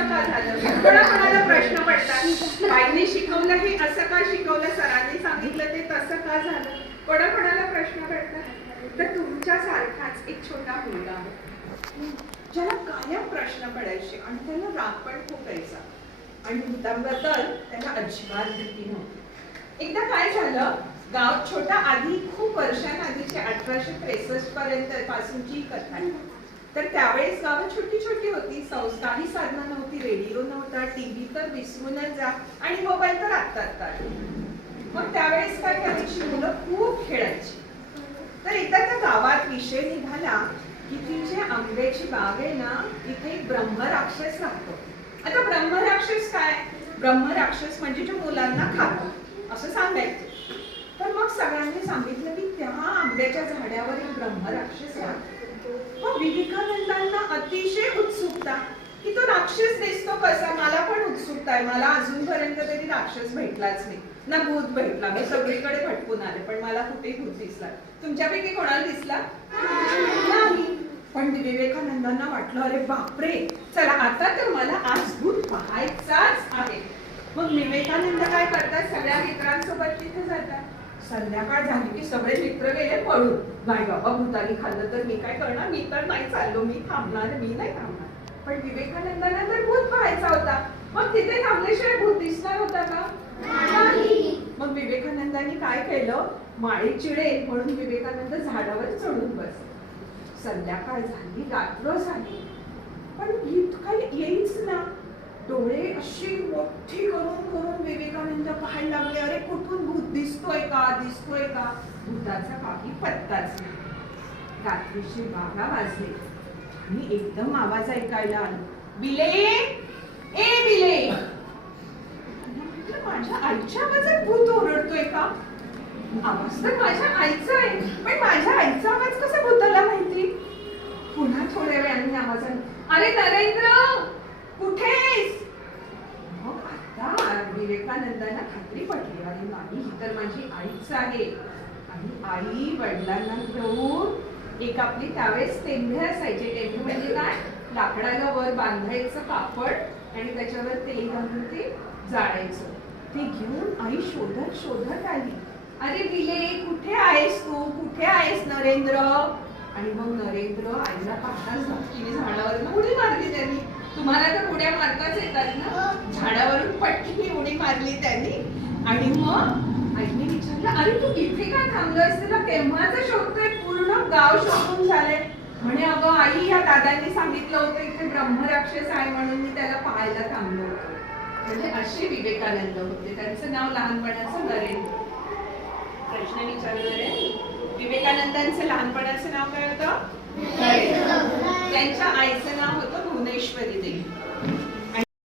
असं का झालं? कोणाकोणाला प्रश्न पडतात? बाईंनी शिकवलं हे असं का शिकवलं? सरांनी सांगितलं ते तसं का झालं? कोणाकोणाला प्रश्न पडतात? तर तुमच्यासारखाच एक छोटा मुलगा आहे. ज्याला कायम प्रश्न पडायचे आणि त्याला राग पण खूप यायचा आणि भूतांबद्दल त्याला अजिबात भीती नव्हती. एकदा काय झालं? गाव छोटा आधी खूप वर्षांआधीची अठराशे त्रेसष्ट पर्यंत पासूनची कथा तर त्यावेळेस गावं छोटी छोटी होती. संस्था काही साधनं नव्हती. रेडिओ नव्हता टीव्ही तर विसरूनच जा आणि मोबाईल तर आत्ता आत्ता मग त्यावेळेस काय करायची मुलं? खूप खेळायची. तर एकदा त्या गावात विषय निघाला की ती आंब्याची बाग आहे ना तिथे एक ब्रह्मराक्षस राहतो. आता ब्रह्मराक्षस काय? ब्रह्मराक्षस म्हणजे जो मुलांना खातो असं सांगायचं. तर मग सगळ्यांनी सांगितलं की त्या आंब्याच्या झाडावर एक ब्रह्मराक्षस राहतो. मग विवेकानंदांना अतिशय उत्सुकता की तो राक्षस आहे. मला अजूनपर्यंत तरी राक्षस भेटलाच नाही. ना भूत भेटला. मी सगळीकडे भटकून आले पण मला कुठे भूत दिसला तुमच्यापैकी कोणाला दिसला? नाही. पण विवेकानंदांना वाटलं अरे बापरे! चला आता तर मला आज भूत पाहायचाच आहे. मग विवेकानंद काय करतात? सगळ्या मित्रांसोबत तिथे जातात. संध्याकाळ झाली की सगळे मित्र गेले पळून. नाही बाबा भूतानी खाल्लं तर मी काय करणार? मी तर नाही चाललो. मी थांबणार मी नाही थांबणार. पण विवेकानंदांना तर भूत पाहायचा होता. मग तिथे थांबल्याशिवाय भूत दिसणार होता का? नाही. मग विवेकानंदांनी काय केलं? माळी चिडेल म्हणून विवेकानंद झाडावर चढून बसले. संध्याकाळ झाली रात्र झाली. पण भीत काही येईच ना. डोळे अशी मोठी करून करून विवेकानंद पाहायला लागले. अरे कुठून भूत दिसतोय का? दिसतोय का? भूताचा काही पत्ताच नाही. रात्रीची बारा वाजले. आणि एकदम आवाज ऐकायला आला. बिले ए बिले माझ्या आईच्या आवाजात भूत ओरडतोय का? आवाज तर माझ्या आईचा आहे. पण माझ्या आईचा आवाज कसा भूताला माहिती? पुन्हा थोड्या वेळाने आवाजात अरे नरेंद्र कुठेस? मग आता विवेकानंदांना खात्री पटली. अरे नाही ही तर माझी आईच आहे. आणि आई वडिलांना घेऊन एक आपली त्यावेळेस टेंभे असायचे. टेंभे म्हणजे काय? लाकडाला वर बांधायचं कापड. आणि त्याच्यावर तेल घालून ते जाळायचं. ते घेऊन आई शोधत शोधत आली. अरे विले कुठे आहेस तू? कुठे आहेस नरेंद्र? आणि मग नरेंद्र आईला पाहताच धपकीने झाडावरून उडी मारली त्यांनी. तुम्हाला तर उड्या मारताच येतात ना? झाडावरून पटकीने उडी मारली त्यांनी. आणि मग आईने विचारलं अरे तू इथे काय थांबलं असते ना केव्हाच शोधतोय? पूर्ण गाव शोधून झालंय. म्हणे अगं आई या दादांनी सांगितलं होतं इथे ब्रह्मराक्षस आहे म्हणून मी त्याला पाहायला थांबलो होतो. म्हणजे असे विवेकानंद होते. त्यांचं नाव लहानपणाचं नरेंद्र. प्रश्न विचारणारे विवेकानंदांचं लहानपणाचं नाव काय होतं. त्यांच्या आईचं नाव होतं भुवनेश्वरी देवी.